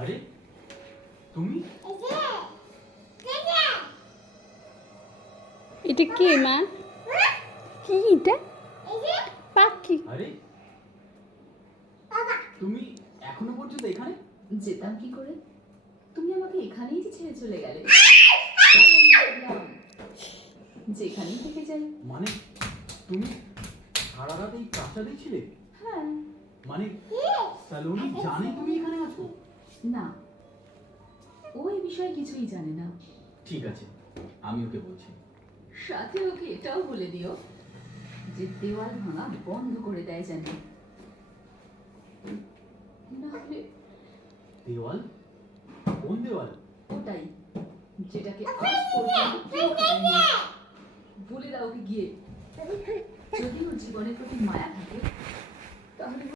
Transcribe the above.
আরে তুমি এটা কি মা? কি এটা? পাখি। আরে তুমি এখনো পর্যন্ত এখানে? যেতাম কি করে? তুমি আমাকে এখানেই যে ছেড়ে চলে গেলে। যেখানেই থেকে যাই। মানে তুমি সারা রাত এই প্রাসাদেই ছিলে? হ্যাঁ। মানে সালোনি জানে তুমি এখানে আছো? না, ও এই বিষয়ে কিছুই জানে না। ঠিক আছে, আমি ওকে বলছি। সাথে ওকে এটাও বলে দিও যে দেওয়াল ভাঙা বন্ধ করে দেয় যেন। নাহলে দেওয়াল? কোন দেওয়াল? ওটাই, যেটাকে আজ পর্যন্ত কেউ ভাঙেনি। বলে দাও ওকে গিয়ে। যদি ওর জীবনের প্রতি মায়া থাকে তাহলে